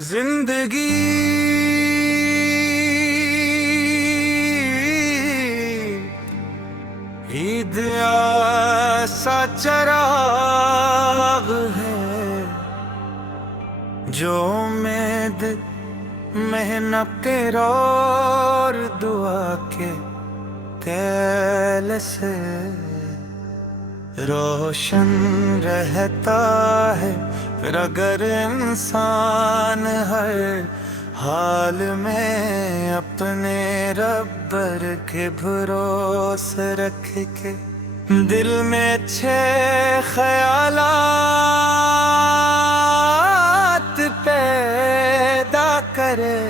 زندگی عید ایسا چراغ ہے جو امید محنت اور دعا کے تیل سے روشن رہتا ہے۔ پھر اگر انسان ہر حال میں اپنے رب کے بھروسے رکھ کے دل میں اچھے خیالات پیدا کرے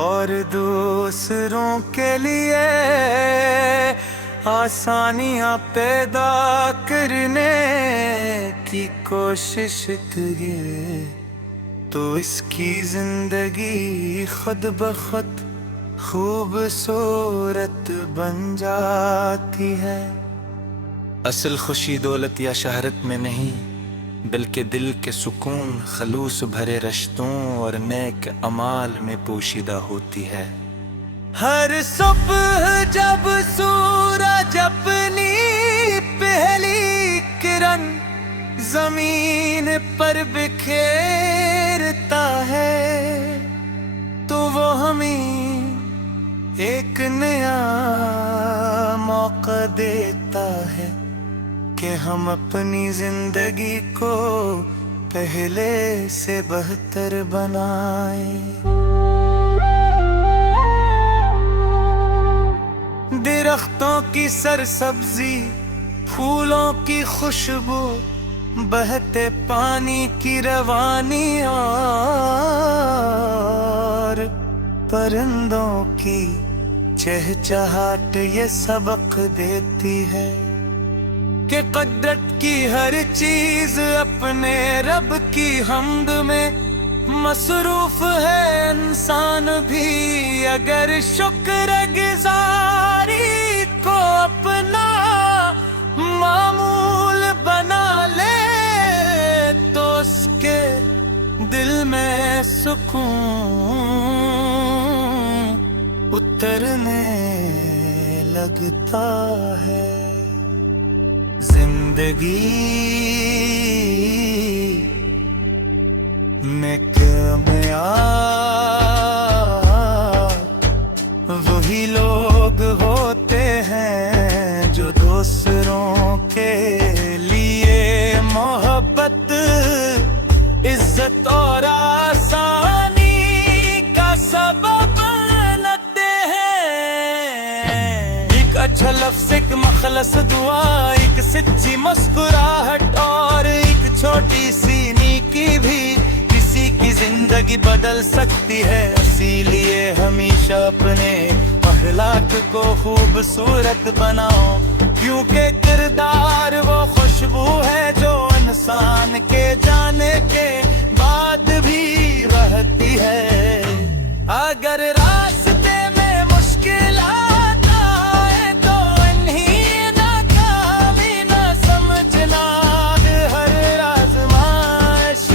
اور دوسروں کے لیے آسانیاں پیدا کرنے کی کوشش کرے تو اس کی زندگی خود بخود خوبصورت بن جاتی ہے۔ اصل خوشی دولت یا شہرت میں نہیں، بلکہ دل کے سکون، خلوص بھرے رشتوں اور نیک اعمال میں پوشیدہ ہوتی ہے۔ ہر صبح جب سورج اپنی پہلی کرن زمین پر بکھیرتا ہے تو وہ ہمیں ایک نیا موقع دیتا ہے کہ ہم اپنی زندگی کو پہلے سے بہتر بنائیں۔ درختوں کی سرسبزی، پھولوں کی خوشبو، بہتے پانی کی روانی اور پرندوں کی چہچہاٹ یہ سبق دیتی ہے کہ قدرت کی ہر چیز اپنے رب کی حمد میں مصروف ہے۔ انسان بھی اگر شکر گزاری کو اپنا معمول بنا لے تو اس کے دل میں سکون اترنے لگتا ہے۔ زندگی میں کامیاب وہی لوگ ہوتے ہیں جو دوسروں کے لیے محبت، عزت اور آسانی کا سبب بنتے ہیں۔ ایک اچھا لفظ، ایک مخلص دعا، ایک سچی مسکراہٹ اور ایک چھوٹی سی نیکی بھی کسی کی زندگی بدل سکتی ہے۔ اسی لیے ہمیشہ اپنے اخلاق کو خوبصورت بناؤ، کیونکہ کردار وہ خوشبو ہے جو انسان کے جانے کے بعد بھی رہتی ہے۔ اگر راستے میں مشکلات آئے تو انہیں ناکامی نہ سمجھنا۔ ہر آزمائش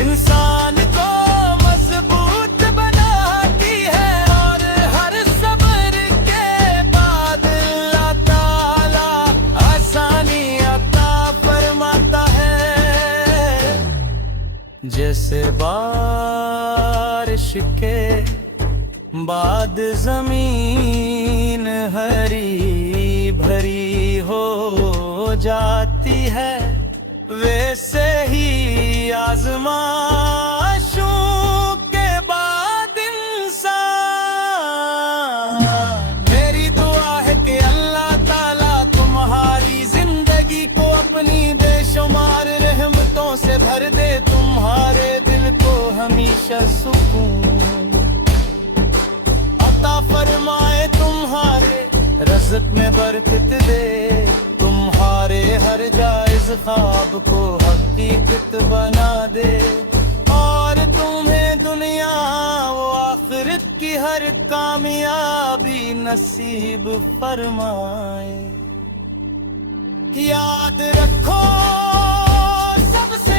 انسان کو مضبوط بناتی ہے اور ہر صبر کے بعد اللہ تعالی آسانی عطا فرماتا ہے۔ جیسے بارش کے بعد زمین ہری بھری ہو جاتی ہے، ویسے ہی آزمائشوں کے بعد انسان۔ میری دعا ہے کہ اللہ تعالیٰ تمہاری زندگی کو اپنی بے شمار رحمتوں سے بھر دے، تمہارے دل کو ہمیشہ سکون عطا فرمائے، تمہارے رزق میں برکت دے، تمہارے ہر جائز خواب کو حقیقت بنا دے اور تمہیں دنیا و آخرت کی ہر کامیابی نصیب فرمائے۔ یاد رکھو سب سے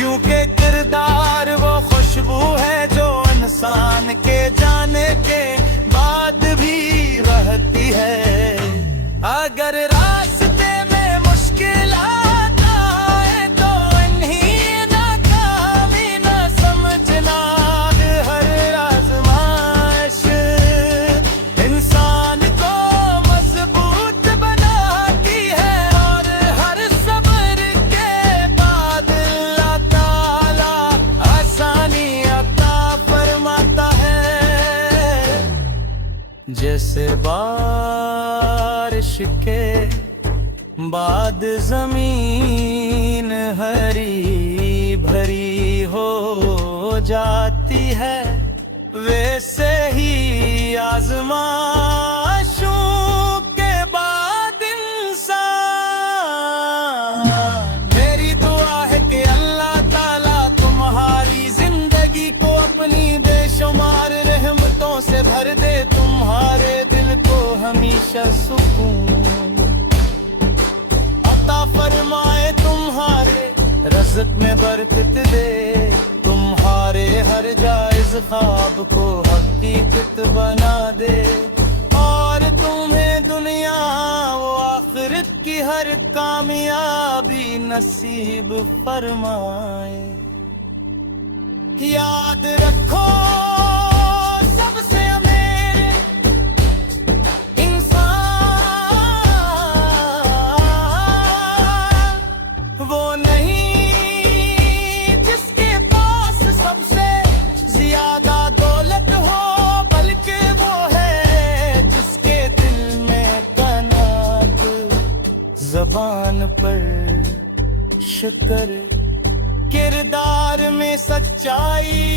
کیونکہ کردار وہ خوشبو ہے جو انسان کے جانے کے بعد بھی رہتی ہے۔ اگر راستے میں مشکلات آئے تو انہیں ناکامی نہ سمجھنا، ہر آزمائش انسان کو مضبوط بناتی ہے، اور ہر صبر کے بعد اللہ تعالی آسانی عطا فرماتا ہے۔ جیسے بارش کے بعد زمین ہری بھری ہو جاتی ہے، ویسے ہی آزمائشوں کے بعد انسان۔ میری دعا ہے کہ اللہ تعالیٰ تمہاری زندگی کو اپنی بے شمار رحمتوں سے بھر دے، تمہارے دل کو ہمیشہ سکون عطا فرمائے، تمہارے رزق میں برکت دے، تمہارے ہر جائز خواب کو حقیقت بنا دے، اور تمہیں دنیا و آخرت کی ہر کامیابی نصیب فرمائے۔ یاد رکھو سب سے میرے انسان وہ نہیں جس کے پاس سب سے زیادہ دولت ہو، بلکہ وہ ہے جس کے دل میں قناعت، زبان پر شکر، کردار میں سچائی،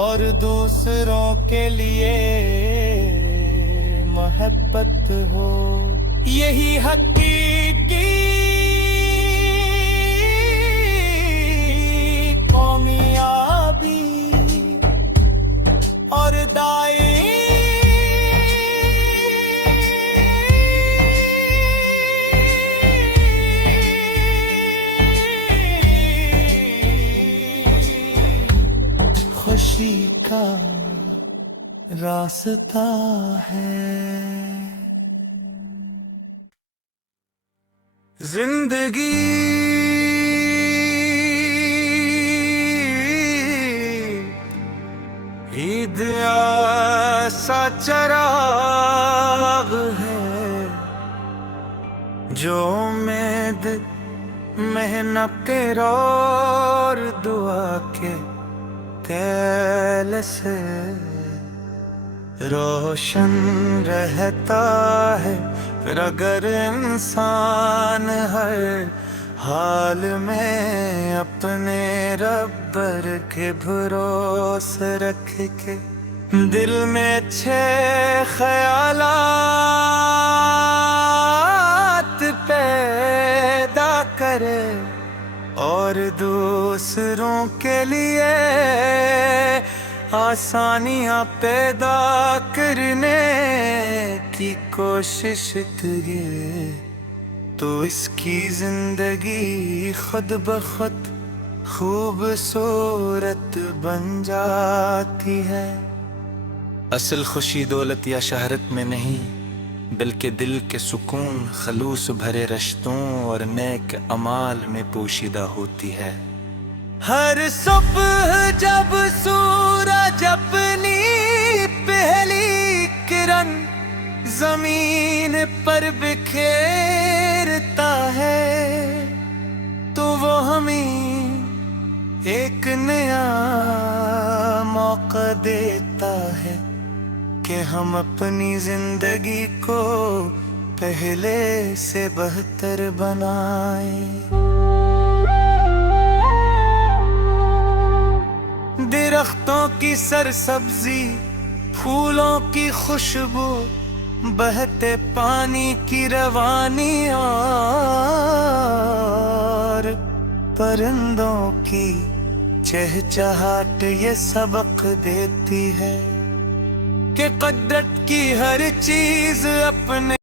اور دوسروں کے لیے محبت ہو۔ یہی حقیقی قومیابی اور دائی خوشی کا راستہ ہے۔ زندگی عید ایسا چراغ ہے جو امید، محنت اور دعا کے تیل سے روشن رہتا ہے۔ پھر اگر انسان ہر حال میں اپنے رب کے بھروسے رکھ کے دل میں اچھے خیالات پیدا کرے، اور دوسروں کے لیے آسانیاں پیدا کرنے کی کوشش کرے، تو اس کی زندگی خود بخود خوبصورت بن جاتی ہے۔ اصل خوشی دولت یا شہرت میں نہیں، بلکہ دل کے سکون، خلوص بھرے رشتوں اور نیک اعمال میں پوشیدہ ہوتی ہے۔ ہر صبح جب سورج اپنی پہلی کرن زمین پر بکھیرتا ہے، تو وہ ہمیں ایک نیا موقع دیتا ہے کہ ہم اپنی زندگی کو پہلے سے بہتر بنائیں۔ درختوں کی سرسبزی، پھولوں کی خوشبو، بہتے پانی کی روانی اور پرندوں کی چہچہاٹ یہ سبق دیتی ہے کہ قدرت کی ہر چیز اپنے